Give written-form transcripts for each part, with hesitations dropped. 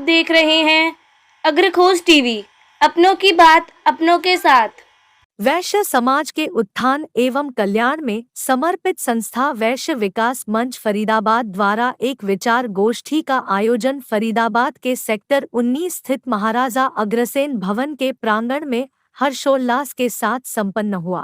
देख रहे हैं अग्रखोज टीवी, अपनों की बात अपनों के साथ। वैश्य समाज के उत्थान एवं कल्याण में समर्पित संस्था वैश्य विकास मंच फरीदाबाद द्वारा एक विचार गोष्ठी का आयोजन फरीदाबाद के सेक्टर 19 स्थित महाराजा अग्रसेन भवन के प्रांगण में हर्षोल्लास के साथ संपन्न हुआ।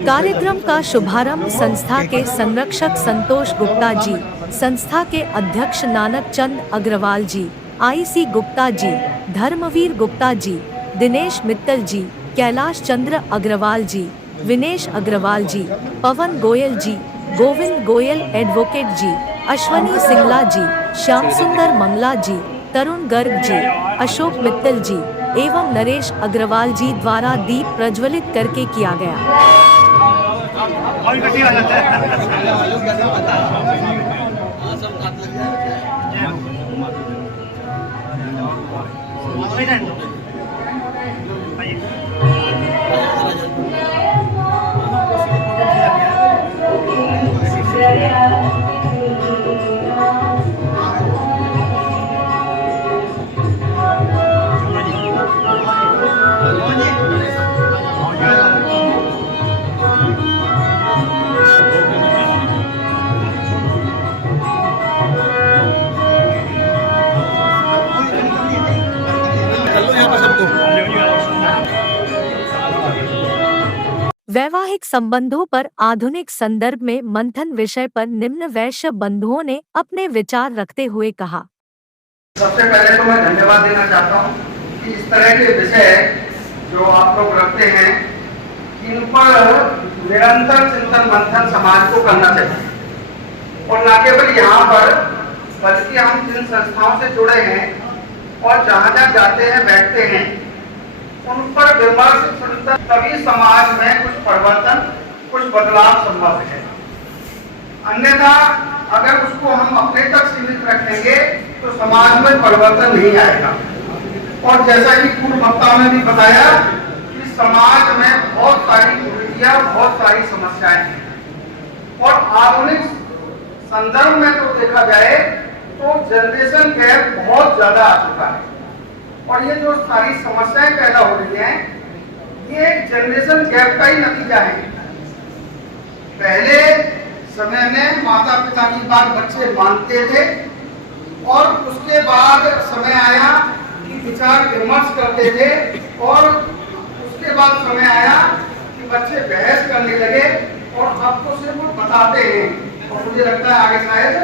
कार्यक्रम का शुभारंभ संस्था के संरक्षक संतोष गुप्ता जी, संस्था के अध्यक्ष नानक चंद अग्रवाल जी, आईसी गुप्ता जी, धर्मवीर गुप्ता जी, दिनेश मित्तल जी, कैलाश चंद्र अग्रवाल जी, विनेश अग्रवाल जी, पवन गोयल जी, गोविंद गोयल एडवोकेट जी, अश्वनी सिंगला जी, श्याम सुंदर मंगला जी, तरुण गर्ग जी, अशोक मित्तल जी एवं नरेश अग्रवाल जी द्वारा दीप प्रज्वलित करके किया गया। वैवाहिक संबंधों पर आधुनिक संदर्भ में मंथन विषय पर निम्न वैश्य बंधुओं ने अपने विचार रखते हुए कहा। सबसे पहले तो मैं धन्यवाद देना चाहता हूँ कि इस तरह के विषय जो आप लोग रखते हैं इन पर निरंतर चिंतन मंथन समाज को करना चाहिए और न केवल यहाँ पर बल्कि हम जिन संस्थाओं से जुड़े हैं और जहाँ जहाँ जाते हैं बैठते हैं उन पर विमर्श चिंतन तभी समाज में कुछ परिवर्तन कुछ बदलाव संभव है। अन्यथा अगर उसको हम अपने तक सीमित रखेंगे तो समाज में परिवर्तन नहीं आएगा। और जैसा कि पूर्व वक्ताओं ने भी बताया कि समाज में बहुत सारी कुरीतियां बहुत सारी समस्याएं हैं और आधुनिक संदर्भ में तो देखा जाए तो जनरेशन गैप बहुत ज्यादा आ चुका है और ये जो सारी समस्याएं पैदा हो रही हैं ये एक जनरेशन गैप का ही नतीजा है। पहले समय में माता पिता की बात बच्चे मानते थे और उसके बाद समय आया कि विचार विमर्श करते थे और उसके बाद समय आया कि बच्चे बहस करने लगे और अब तो सिर्फ वो बताते हैं और मुझे लगता है आगे शायद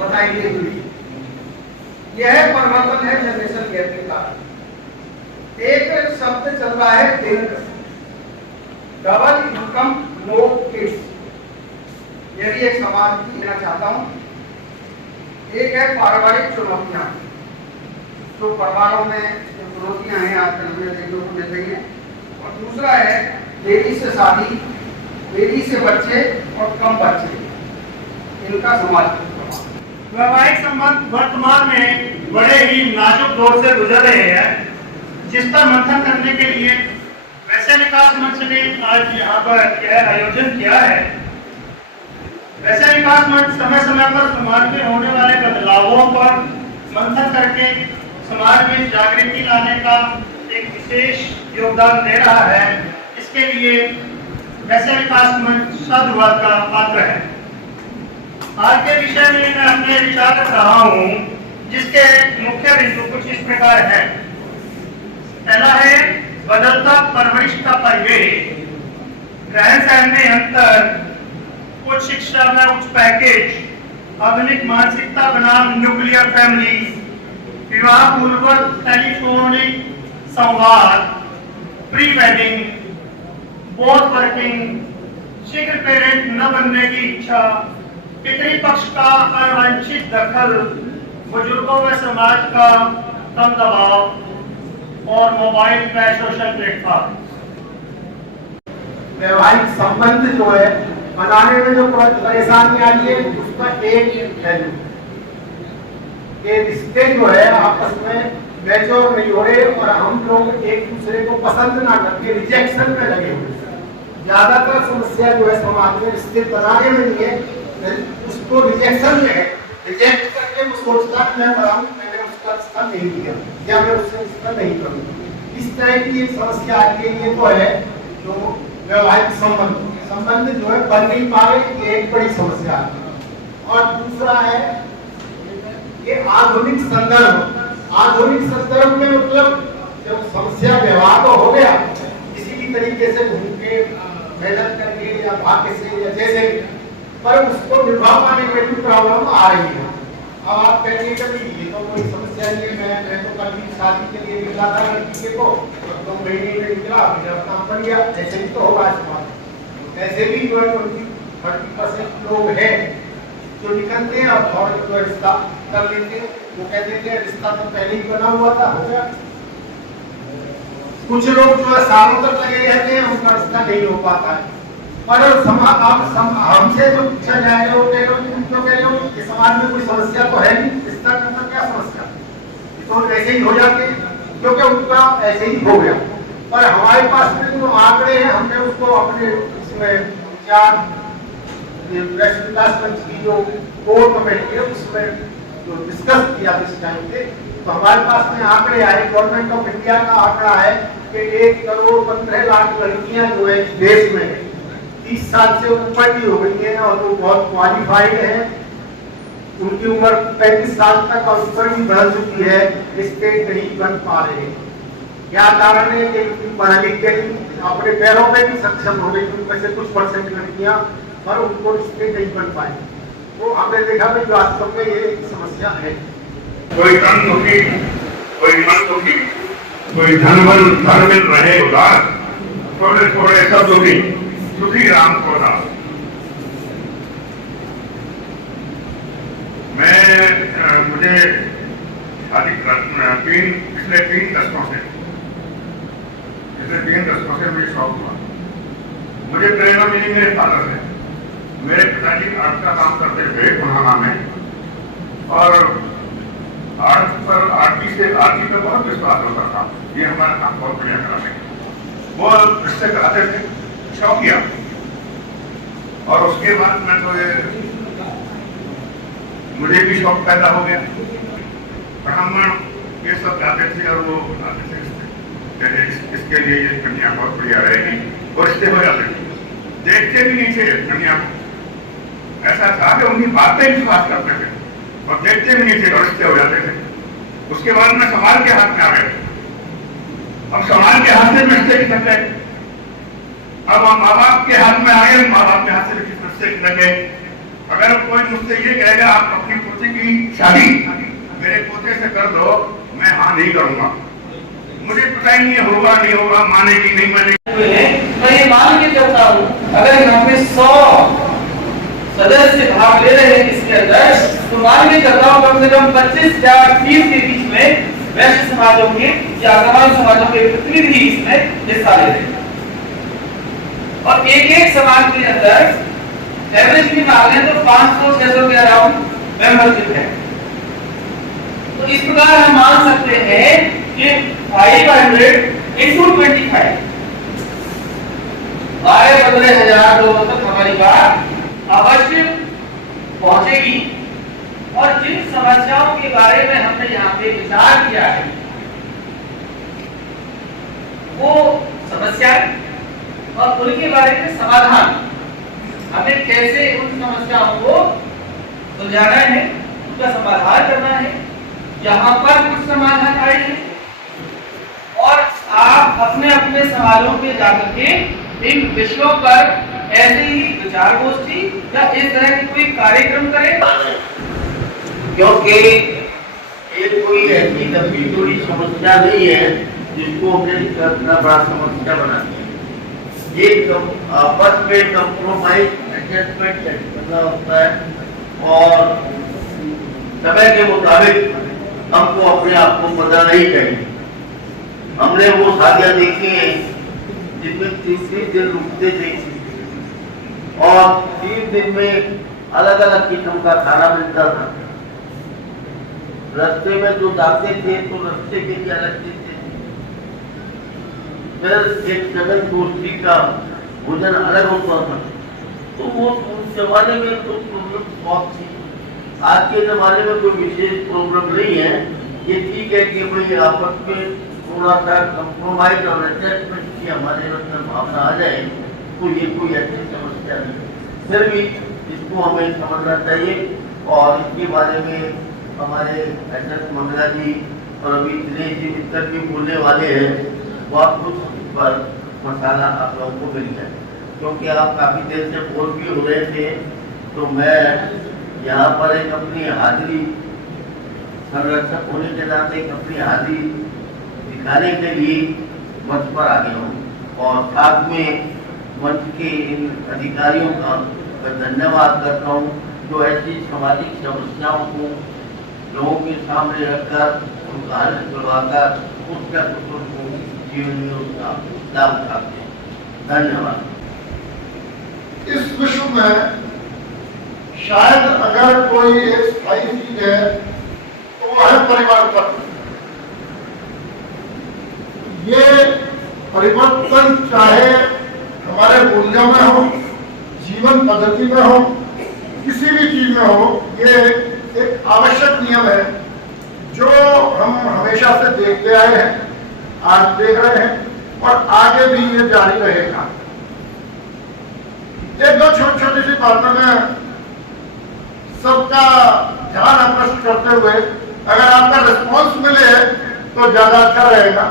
बताएंगे भी। यह परिवर्तन है जनरेशन गैप के कारण। एक शब्द चल रहा है think, double income no kids, ये भी एक समाज की लेना चाहता हूँ। एक है पारिवारिक चुनौतियां, जो परिवारों में जो चुनौतियां हैं आजकल हमें देखने को मिल रही हैं, और दूसरा है देरी से शादी, देरी से बच्चे और कम बच्चे, इनका समाज पर प्रभाव। वैवाहिक संबंध वर्तमान में बड़े ही नाजुक दौर से गुजर रहे हैं, जिस पर मंथन करने के लिए वैश्य विकास मंच ने आज यहाँ पर यह आयोजन किया है। वैश्य विकास मंच समय समय पर समाज में होने वाले बदलावों पर मंथन करके समाज में जागृति लाने का एक विशेष योगदान दे रहा है। इसके लिए वैश्य विकास मंच साधुवाद का पात्र है। आज के विषय में मैं अपने विचार रख रहा हूँ, जिसके मुख्य बिंदु कुछ इस प्रकार है। पहला है बदलता परवरिश का परिवेश, रहन सहन में अंतर, उच्च शिक्षा में उच्च पैकेज, आधुनिक मानसिकता बनाम न्यूक्लियर फैमिली, विवाह पूर्व टेलीफोनिक संवाद, प्री वेडिंग, बोथ वर्किंग, शीघ्र पेरेंट न बनने की इच्छा, पितृपक्ष का अवांछित दखल, बुजुर्गों में समाज का कम दबाव और मोबाइल व सोशल प्लेटफॉर्म। वैवाहिक संबंध जो है बनाने में जो परेशानी आ रही है उसका एक पहलू, ये रिश्ते जो है आपस में मैच्योर नहीं हो रहे और हम लोग एक दूसरे को पसंद ना करके रिजेक्शन में लगे हुए। ज्यादातर समस्या जो है समाज में रिश्ते बनाने में नहीं है, उसको रिजेक्शन में है। रिजेक्ट करके वो सोचता है मैं बढ़ाऊं, मैंने उसका स्थान नहीं दिया या मैं उससे रिश्ता नहीं करूँगा। इस तरह की एक समस्या आती है। ये तो है जो वैवाहिक संबंध जो है बन नहीं पा रहे, ये एक बड़ी समस्या है। और दूसरा है ये आधुनिक संदर्भ में मतलब जब समस्या व्यवहार तो हो गया किसी भी तरीके से घूम के मेहनत करके या भाग्य से या जैसे, पर उसको निभा पाने में भी प्रॉब्लम आ रही है। अब आप कहेंगे कि ये तो कोई समस्या नहीं है, मैं तो कल भी शादी के लिए निकला था लड़की को, 2 महीने में निकला, मेरा काम बन गया। ऐसे ही तो होगा समाज। ऐसे भी जो है 30% लोग हैं जो निकलते हैं और फौरन जो रिश्ता कर लेते हैं। वो कह देते हैं रिश्ता तो पहले ही बना हुआ था, हो गया। कुछ लोग जो है सालों तक लगे रहते हैं, उनका रिश्ता नहीं हो पाता है। पर हमसे जो पूछा जाए तो कह रहे हो कि समाज में कोई समस्या तो है नहीं, रिश्ता करना क्या समस्या, तो ऐसे ही हो जाते हैं क्योंकि उनका ऐसे ही हो गया। पर हमारे पास में जो आंकड़े हैं, हमने उसको अपने इसमें विकास मंच की जो कोर कमेटी है उसमें जो डिस्कस किया इस टाइम पे, तो हमारे पास में आंकड़े आए। गवर्नमेंट ऑफ इंडिया का आंकड़ा है कि 1 करोड़ 15 लाख लड़कियां जो है देश में 30 साल से ऊपर की हो गई है और वो बहुत क्वालिफाइड है। उनकी उम्र 35 साल तक और ऊपर भी बढ़ चुकी है, रिश्ते नहीं बन पा रहे। क्या कारण है कि पढ़ लिख के अपने पैरों पे भी सक्षम हो गई उनमें से कुछ परसेंट लड़कियां, पर उनको रिश्ते नहीं बन पाए। वो हमने देखा कि वास्तव में ये एक समस्या है। कोई तन दुखी, कोई मन दुखी, कोई धनवन रहे उदास, थोड़े थोड़े सब दुखी, सुखी राम को दास। मुझे पिछले 3 दशकों से मुझे शौक हुआ। मुझे प्रेरणा मिली मेरे फादर से। मेरे पिताजी आर्ट का काम करते थे कोहाना में, और आरती पे बहुत विश्वास होता था, ये हमारा काम बहुत बढ़िया कराते। वो रिश्ते कराते थे शौकिया, और उसके बाद मैं तो मुझे भी शौक पैदा हो गया। ब्राह्मण ये सब जाते थे और वो आते थे इसके लिए ये कन्या बहुत बढ़िया रहेगी, और रिश्ते हो जाते थे। देखते भी नहीं थे कन्या को, ऐसा था कि उनकी बात पे विश्वास करते थे, और देखते भी नहीं थे और रिश्ते हो जाते थे। उसके बाद में समाज के हाथ में आ गए। अब समाज के हाथ से रिश्ते भी थक गए। अब हम माँ बाप के हाथ में आ गए, माँ बाप के हाथ से रिश्ते लग गए। अगर कोई मुझसे ये कहेगा आप अपनी पोती की शादी मेरे पोते से कर दो, मैं हाँ नहीं करूंगा। मुझे पता ही नहीं होगा नहीं होगा, मानेगी नहीं मानेगी। मैं ये मान के चलता हूँ अगर यहाँ पे 100 सदस्य भाग ले रहे हैं इसके अंदर, तो मान के चलता हूँ कम से कम 25 या 30 के बीच में वैश्य समाजों के या अग्रवाल समाजों के प्रतिनिधि इसमें हिस्सा ले रहे हैं। और एक समाज के अंदर एवरेज भी मान लें तो 500-600 के अराउंड मेंबरशिप है। तो इस प्रकार हम मान सकते हैं कि 500 into 25 12-15,000 लोगों तक हमारी बात अवश्य पहुंचेगी। और जिन समस्याओं के बारे में हमने यहाँ पे विचार किया है, वो समस्याएं और उनके बारे में समाधान, हमें कैसे उन समस्याओं को सुलझाना है, उनका समाधान करना है। यहाँ पर कुछ समाधान आए हैं, और आप अपने अपने सवालों पे जाकर के इन विषयों पर ऐसे ही विचार गोष्ठी या इस तरह की कोई कार्यक्रम करें, क्योंकि ये कोई ऐसी लंबी चौड़ी समस्या नहीं है जिसको हमने इतना बड़ा समस्या बनाती है। ये आपस में कंप्रोमाइज एडजस्टमेंट करना होता है, और समय के मुताबिक हमको अपने आप को बदलना ही चाहिए। हमने वो शादियां देखी हैं जिसमें 30 दिन रुकते थे, और 3 दिन में अलग अलग किस्म का खाना मिलता था। रास्ते में जो जाते थे तो रास्ते के लिए अलग देते थे, फिर एक जगह गोष्ठी का भोजन अलग होता था। तो वो उस जमाने में तो प्रॉब्लम बहुत थी। आज के जमाने में कोई विशेष प्रॉब्लम नहीं है, ये ठीक है कि भाई आपस में थोड़ा सा कंप्रोमाइज और एडजस्टमेंट की हमारे अंदर भावना आ जाए, तो ये कोई अच्छी समस्या नहीं। फिर भी इसको हमें समझना चाहिए और इसके बारे में हमारे एस मंगला जी और अभी दिनेश जी मित्तर भी बोलने वाले हैं, बहुत कुछ पर मसाला आप लोगों को मिल जाए, क्योंकि आप काफी देर से बोल भी हो रहे थे। तो मैं यहाँ पर एक अपनी हाजिरी संरक्षक होने के नाते एक अपनी हाजिरी दिखाने के लिए मंच पर आ गया हूँ और साथ में मंच के इन अधिकारियों का धन्यवाद करता हूँ जो ऐसी सामाजिक समस्याओं को लोगों के सामने रखकर उनका हल करवाकर उसका कुछ को जीवन में उसका लाभ उठाते हैं। धन्यवाद। इस विश्व में शायद अगर कोई एक स्थायी चीज है तो वो है परिवर्तन। ये परिवर्तन चाहे हमारे मूल्यों में हो, जीवन पद्धति में हो, किसी भी चीज में हो, ये एक आवश्यक नियम है जो हम हमेशा से देखते आए हैं, आज देख रहे हैं और आगे भी ये जारी रहेगा। एक दो छोटी छोटी सी बातों में सबका ध्यान आकर्षित करते हुए अगर आपका रिस्पॉन्स मिले तो ज्यादा अच्छा रहेगा।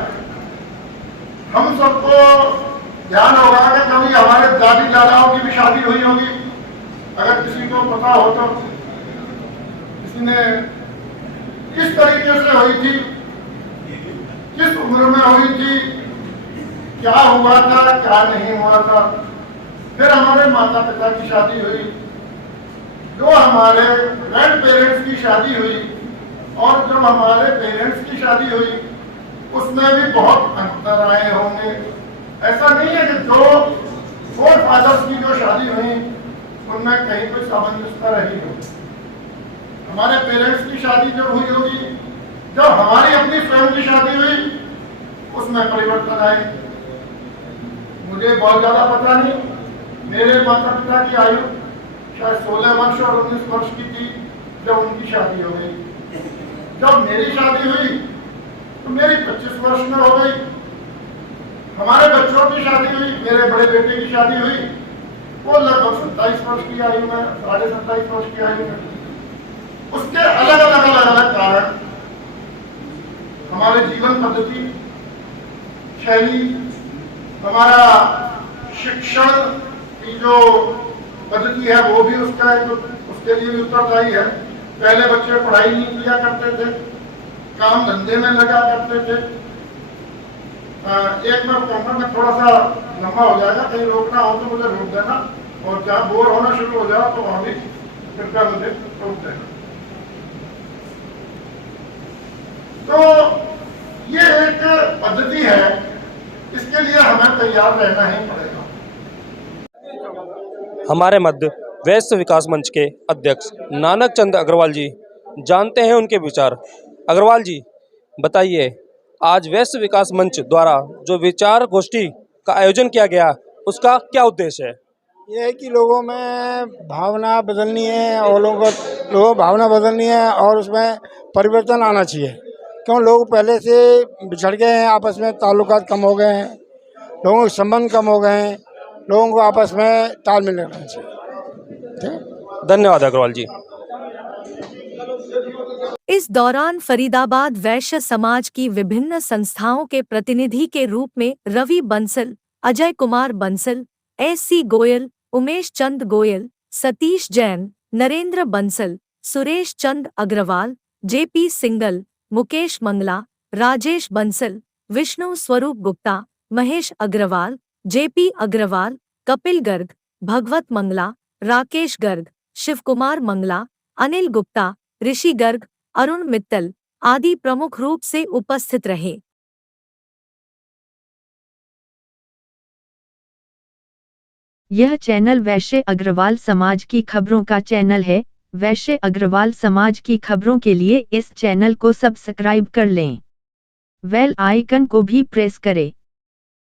हम सबको ध्यान होगा कि कभी हमारे दादी दादाओं की भी शादी हुई होगी, अगर किसी को पता हो तो किसी ने किस तरीके से हुई थी, किस उम्र में हुई थी, क्या हुआ था, क्या नहीं हुआ था। फिर हमारे माता पिता की शादी हुई, जो हमारे ग्रैंड पेरेंट्स की शादी हुई और जब हमारे पेरेंट्स की शादी हुई उसमें भी बहुत अंतर आए होंगे। ऐसा नहीं है कि जो फोर फादर्स की जो शादी हुई उनमें कहीं कोई सामंजस्य रही हो। हमारे पेरेंट्स की शादी जब हुई होगी, जब हमारी अपनी स्वयं की शादी हुई उसमें परिवर्तन आए। मुझे बहुत ज्यादा पता नहीं, मेरे माता पिता की आयु शायद 16 वर्ष और 19 वर्ष की थी जब उनकी शादी हो गई। जब मेरी शादी हुई तो मेरी 25 वर्ष में हो गई। हमारे बच्चों की शादी हुई, मेरे बड़े बेटे की शादी हुई, वो लगभग 27 वर्ष की आयु में, 27.5 वर्ष की आयु में। उसके अलग अलग कारण हमारे जीवन पद्धति, शैली, हमारा शिक्षण की जो पद्धति है वो भी उसके लिए उत्तरदायी है। पहले बच्चे पढ़ाई नहीं किया करते थे, काम धंधे में लगा करते थे। एक मिनट कॉन्फ्रेंस में थोड़ा सा लंबा हो जाएगा, कहीं रोकना हो तो मुझे रोक देना और जहाँ बोर होना शुरू हो जाए तो वहां भी कृपया मुझे रोक देना। तो ये एक पद्धति है, इसके लिए हमें तैयार रहना ही पड़ेगा। हमारे मध्य वैश्य विकास मंच के अध्यक्ष नानक चंद अग्रवाल जी, जानते हैं उनके विचार। अग्रवाल जी बताइए, आज वैश्य विकास मंच द्वारा जो विचार गोष्ठी का आयोजन किया गया उसका क्या उद्देश्य है? ये है कि लोगों में भावना बदलनी है और लोगों भावना बदलनी है और उसमें परिवर्तन आना चाहिए। क्यों लोग पहले से बिछड़ गए हैं, आपस में ताल्लुकात कम हो गए हैं, लोगों के संबंध कम हो गए हैं, लोगों को आपस में तालमेल रखना चाहिए। धन्यवाद अग्रवाल जी। इस दौरान फरीदाबाद वैश्य समाज की विभिन्न संस्थाओं के प्रतिनिधि के रूप में रवि बंसल, अजय कुमार बंसल, एस.सी. गोयल, उमेश चंद गोयल, सतीश जैन, नरेंद्र बंसल, सुरेश चंद अग्रवाल, जे.पी. सिंगल, मुकेश मंगला, राजेश बंसल, विष्णु स्वरूप गुप्ता, महेश अग्रवाल, जे.पी. अग्रवाल, कपिल गर्ग, भगवत मंगला, राकेश गर्ग, शिवकुमार मंगला, अनिल गुप्ता, ऋषि गर्ग, अरुण मित्तल आदि प्रमुख रूप से उपस्थित रहे। यह चैनल वैश्य अग्रवाल समाज की खबरों का चैनल है। वैश्य अग्रवाल समाज की खबरों के लिए इस चैनल को सब्सक्राइब कर लें। बेल आइकन को भी प्रेस करें।